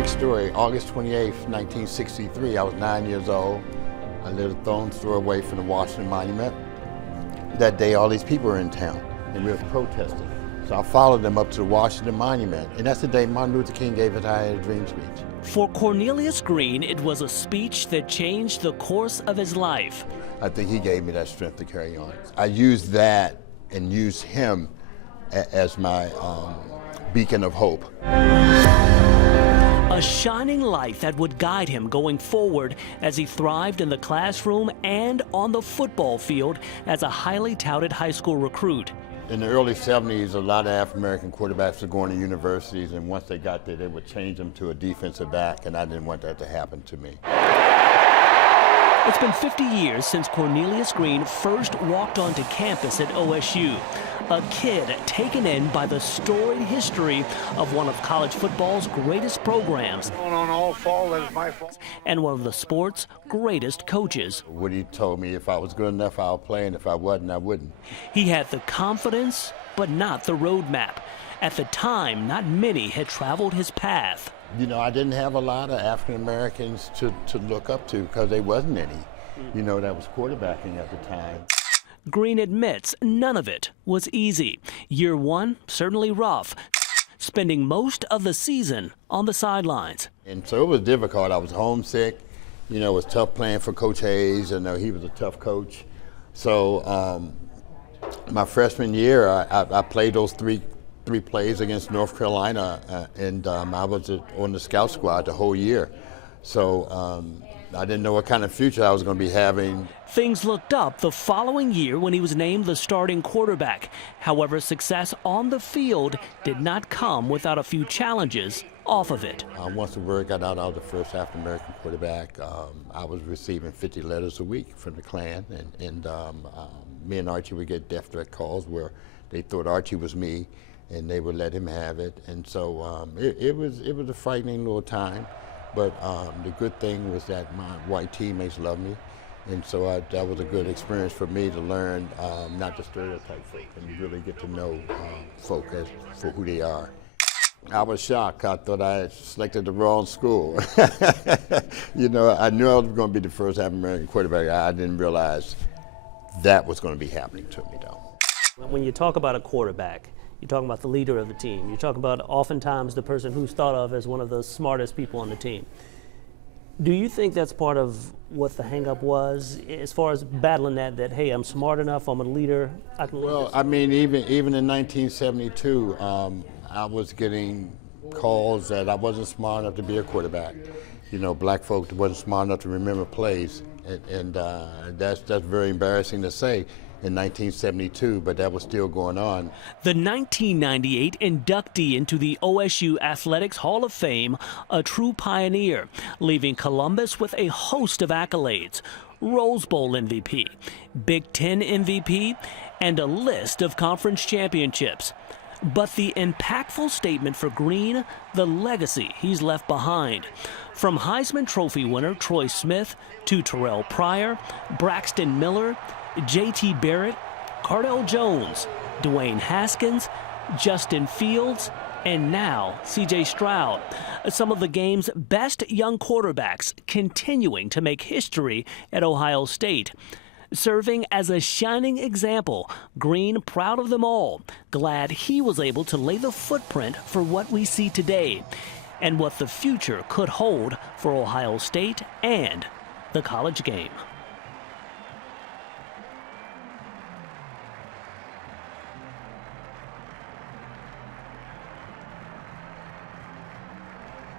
quick story. August 28th, 1963, I was 9 years old. I lived a stone's throw away from the Washington Monument. That day, all these people were in town, and we were protesting. So I followed them up to the Washington Monument, and that's the day Martin Luther King gave his I Had a Dream speech. For Cornelius Green, it was a speech that changed the course of his life. I think he gave me that strength to carry on. I used that and used him as my beacon of hope. A shining light that would guide him going forward as he thrived in the classroom and on the football field as a highly touted high school recruit. In the early 70s, a lot of African-American quarterbacks were going to universities, and once they got there, they would change them to a defensive back, and I didn't want that to happen to me. It's been 50 years since Cornelius Green first walked onto campus at OSU. A kid taken in by the storied history of one of college football's greatest programs. Going on all fall, that is my fault. And one of the sport's greatest coaches. Woody told me if I was good enough, I'll play, and if I wasn't, I wouldn't. He had the confidence, but not the roadmap. At the time, not many had traveled his path. You know, I didn't have a lot of African Americans to look up to because there wasn't any, you know, that was quarterbacking at the time. Green admits none of it was easy. Year one, certainly rough, spending most of the season on the sidelines. And so it was difficult. I was homesick. You know, it was tough playing for Coach Hayes, and he was a tough coach. So my freshman year, I played those three plays against North Carolina, and I was on the scout squad the whole year. So I didn't know what kind of future I was going to be having. Things looked up the following year when he was named the starting quarterback. However, success on the field did not come without a few challenges off of it. Once the word got out, I was the first African-American quarterback. I was receiving 50 letters a week from the Klan, and me and Archie would get death threat calls where they thought Archie was me, and they would let him have it. And so it was a frightening little time. But the good thing was that my white teammates loved me, and so that was a good experience for me to learn not to stereotype folk and really get to know folk for who they are. I was shocked. I thought I had selected the wrong school. You know, I knew I was going to be the first African-American quarterback. I didn't realize that was going to be happening to me, though. When you talk about a quarterback, you're talking about the leader of the team. You're talking about oftentimes the person who's thought of as one of the smartest people on the team. Do you think that's part of what the hang-up was as far as battling that hey, I'm smart enough, I'm a leader, I can lead this? Well, I mean, even in 1972, I was getting calls that I wasn't smart enough to be a quarterback. You know, black folk wasn't smart enough to remember plays, and that's very embarrassing to say in 1972, but that was still going on. The 1998 inductee into the OSU Athletics Hall of Fame, a true pioneer, leaving Columbus with a host of accolades: Rose Bowl MVP, Big Ten MVP, and a list of conference championships. But the impactful statement for Green, the legacy he's left behind. From Heisman Trophy winner Troy Smith to Terrell Pryor, Braxton Miller, J.T. Barrett, Cardell Jones, Dwayne Haskins, Justin Fields, and now C.J. Stroud. Some of the game's best young quarterbacks continuing to make history at Ohio State. Serving as a shining example, Green proud of them all, glad he was able to lay the footprint for what we see today and what the future could hold for Ohio State and the college game.